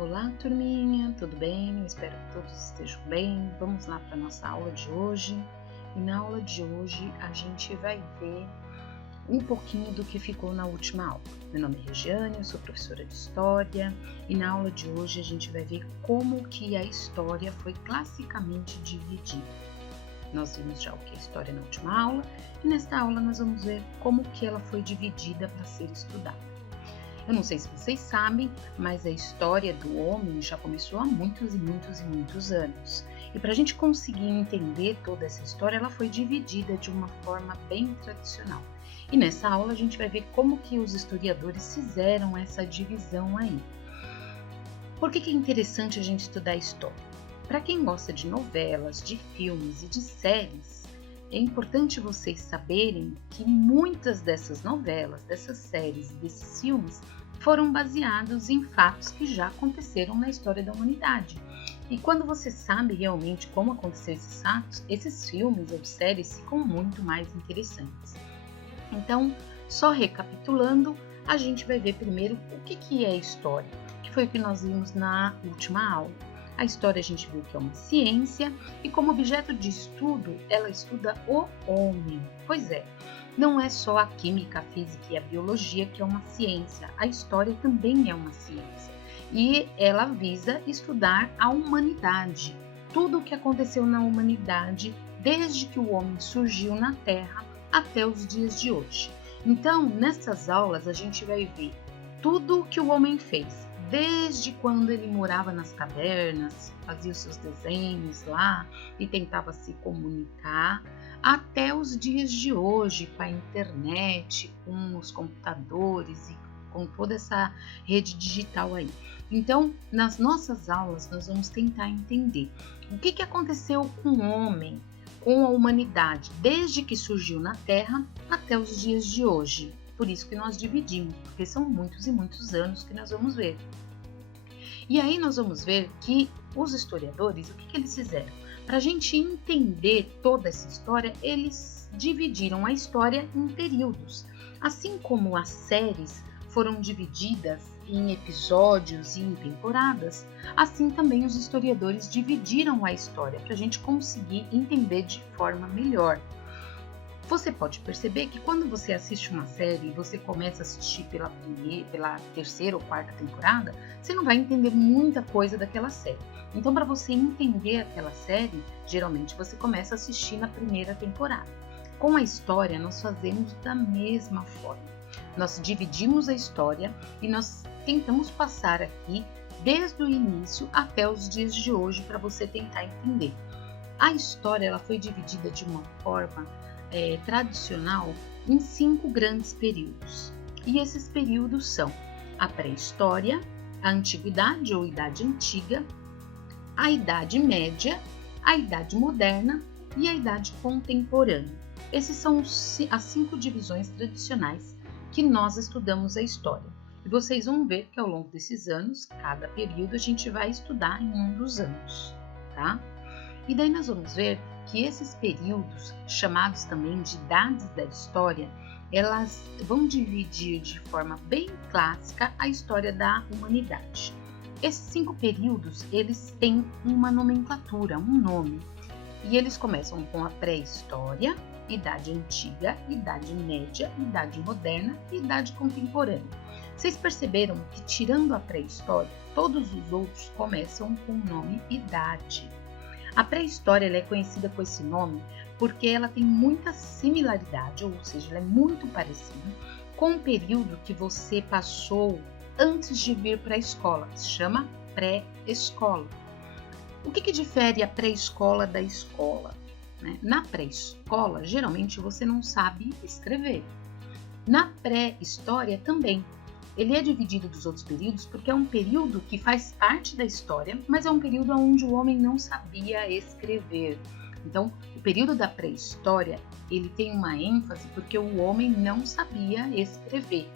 Olá, turminha, tudo bem? Eu espero que todos estejam bem. Vamos lá para a nossa aula de hoje. E na aula de hoje a gente vai ver um pouquinho do que ficou na última aula. Meu nome é Regiane, eu sou professora de História e na aula de hoje a gente vai ver como que a história foi classicamente dividida. Nós vimos já o que é história na última aula e nesta aula nós vamos ver como que ela foi dividida para ser estudada. Eu não sei se vocês sabem, mas a história do homem já começou há muitos anos. E para a gente conseguir entender toda essa história, ela foi dividida de uma forma bem tradicional. E nessa aula a gente vai ver como que os historiadores fizeram essa divisão aí. Por que é interessante a gente estudar história? Para quem gosta de novelas, de filmes e de séries, é importante vocês saberem que muitas dessas novelas, dessas séries e desses filmes foram baseados em fatos que já aconteceram na história da humanidade. E quando você sabe realmente como aconteceram esses fatos, esses filmes ou séries ficam muito mais interessantes. Então, só recapitulando, a gente vai ver primeiro o que é história, que foi o que nós vimos na última aula. A história a gente viu que é uma ciência e como objeto de estudo, ela estuda o homem. Pois é, não é só a química, a física e a biologia que é uma ciência, a história também é uma ciência. E ela visa estudar a humanidade, tudo o que aconteceu na humanidade desde que o homem surgiu na Terra até os dias de hoje. Então, nessas aulas a gente vai ver tudo o que o homem fez, desde quando ele morava nas cavernas, fazia os seus desenhos lá e tentava se comunicar, até os dias de hoje, com a internet, com os computadores e com toda essa rede digital aí. Então, nas nossas aulas, nós vamos tentar entender o que aconteceu com o homem, com a humanidade, desde que surgiu na Terra até os dias de hoje. Por isso que nós dividimos, porque são muitos e muitos anos que nós vamos ver. E aí nós vamos ver que os historiadores, o que eles fizeram? Para a gente entender toda essa história, eles dividiram a história em períodos. Assim como as séries foram divididas em episódios e em temporadas, assim também os historiadores dividiram a história para a gente conseguir entender de forma melhor. Você pode perceber que quando você assiste uma série e você começa a assistir pela terceira ou quarta temporada, você não vai entender muita coisa daquela série. Então, para você entender aquela série, geralmente você começa a assistir na primeira temporada. Com a história, nós fazemos da mesma forma. Nós dividimos a história e nós tentamos passar aqui desde o início até os dias de hoje para você tentar entender. A história ela foi dividida de uma forma tradicional em 5 grandes períodos. E esses períodos são a pré-história, a antiguidade ou idade antiga, a idade média, a idade moderna e a idade contemporânea. Esses são as 5 divisões tradicionais que nós estudamos a história. E vocês vão ver que ao longo desses anos, cada período a gente vai estudar em um dos anos, tá? E daí nós vamos ver que esses períodos, chamados também de idades da história, elas vão dividir de forma bem clássica a história da humanidade. Esses 5 períodos, eles têm uma nomenclatura, um nome, e eles começam com a pré-história, idade antiga, idade média, idade moderna e idade contemporânea. Vocês perceberam que, tirando a pré-história, todos os outros começam com o nome idade. A pré-história é conhecida com esse nome porque ela tem muita similaridade, ou seja, ela é muito parecida com o período que você passou antes de vir para a escola, se chama pré-escola. O que difere a pré-escola da escola? Na pré-escola, geralmente você não sabe escrever. Na pré-história também. Ele é dividido dos outros períodos porque é um período que faz parte da história, mas é um período onde o homem não sabia escrever. Então, o período da pré-história, ele tem uma ênfase porque o homem não sabia escrever.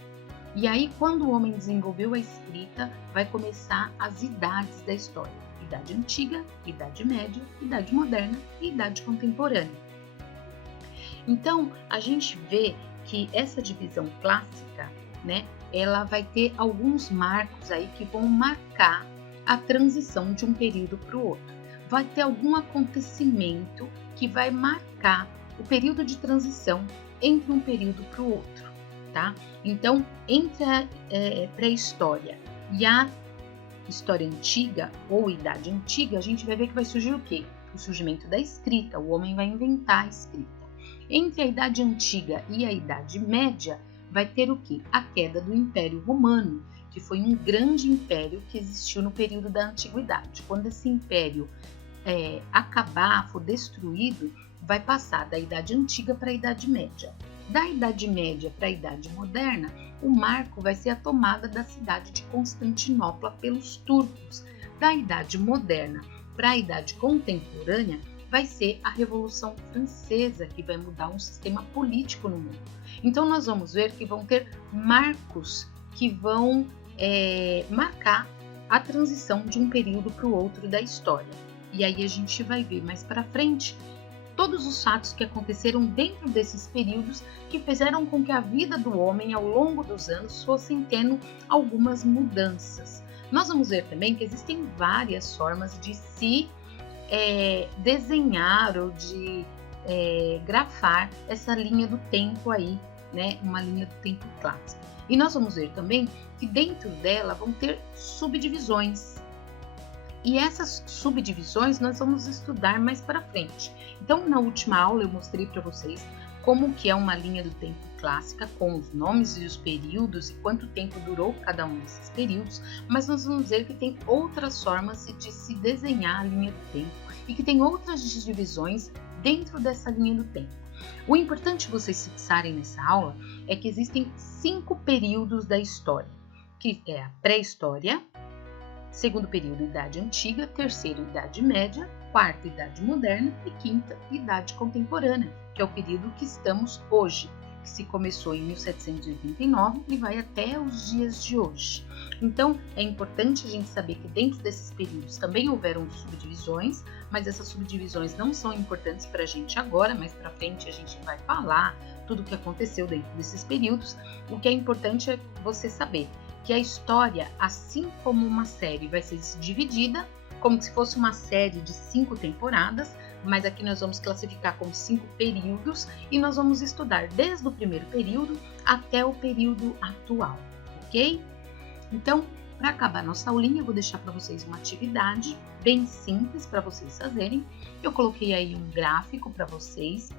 E aí, quando o homem desenvolveu a escrita, vai começar as idades da história. Idade antiga, idade média, idade moderna e idade contemporânea. Então, a gente vê que essa divisão clássica, ela vai ter alguns marcos aí que vão marcar a transição de um período para o outro. Vai ter algum acontecimento que vai marcar o período de transição entre um período para o outro, tá? Então, entre a pré-história e a história antiga ou idade antiga, a gente vai ver que vai surgir o quê? O surgimento da escrita, o homem vai inventar a escrita. Entre a idade antiga e a idade média, vai ter o quê? A queda do Império Romano, que foi um grande império que existiu no período da Antiguidade. Quando esse império acabar, for destruído, vai passar da Idade Antiga para a Idade Média. Da Idade Média para a Idade Moderna, o marco vai ser a tomada da cidade de Constantinopla pelos turcos. Da Idade Moderna para a Idade Contemporânea, vai ser a Revolução Francesa, que vai mudar um sistema político no mundo. Então, nós vamos ver que vão ter marcos que vão marcar a transição de um período para o outro da história. E aí a gente vai ver mais para frente todos os fatos que aconteceram dentro desses períodos que fizeram com que a vida do homem ao longo dos anos fossem tendo algumas mudanças. Nós vamos ver também que existem várias formas de se desenhar ou de grafar essa linha do tempo aí, né? Uma linha do tempo clássica. E nós vamos ver também que dentro dela vão ter subdivisões. E essas subdivisões nós vamos estudar mais para frente. Então, na última aula eu mostrei para vocês como que é uma linha do tempo clássica, com os nomes e os períodos e quanto tempo durou cada um desses períodos, mas nós vamos ver que tem outras formas de se desenhar a linha do tempo e que tem outras divisões dentro dessa linha do tempo. O importante vocês fixarem nessa aula é que existem 5 períodos da história, que é a pré-história, segundo período, Idade Antiga, terceiro, Idade Média, quarta, Idade Moderna e quinta, Idade Contemporânea, que é o período que estamos hoje, que se começou em 1789 e vai até os dias de hoje. Então, é importante a gente saber que dentro desses períodos também houveram subdivisões, mas essas subdivisões não são importantes para a gente agora, mas para frente a gente vai falar tudo o que aconteceu dentro desses períodos. O que é importante é você saber que a história, assim como uma série, vai ser dividida como se fosse uma série de 5 temporadas, mas aqui nós vamos classificar como 5 períodos e nós vamos estudar desde o primeiro período até o período atual, ok? Então, para acabar nossa aulinha, eu vou deixar para vocês uma atividade bem simples para vocês fazerem. Eu coloquei aí um gráfico para vocês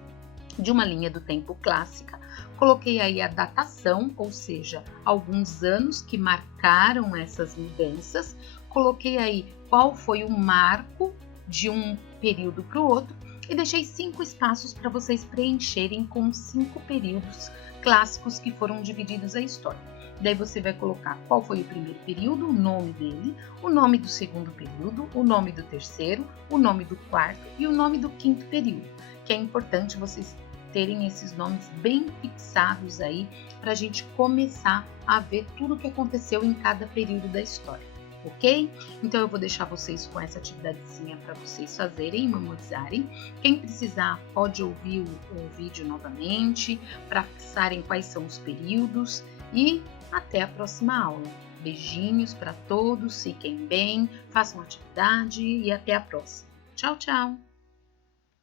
de uma linha do tempo clássica. Coloquei aí a datação, ou seja, alguns anos que marcaram essas mudanças. Coloquei aí qual foi o marco de um período para o outro e deixei 5 espaços para vocês preencherem com 5 períodos clássicos que foram divididos a história. Daí você vai colocar qual foi o primeiro período, o nome dele, o nome do segundo período, o nome do terceiro, o nome do quarto e o nome do quinto período, que é importante vocês terem esses nomes bem fixados aí para a gente começar a ver tudo o que aconteceu em cada período da história, ok? Então eu vou deixar vocês com essa atividadezinha para vocês fazerem, memorizarem. Quem precisar pode ouvir o vídeo novamente para fixarem quais são os períodos e até a próxima aula. Beijinhos para todos, fiquem bem, façam atividade e até a próxima. Tchau, tchau!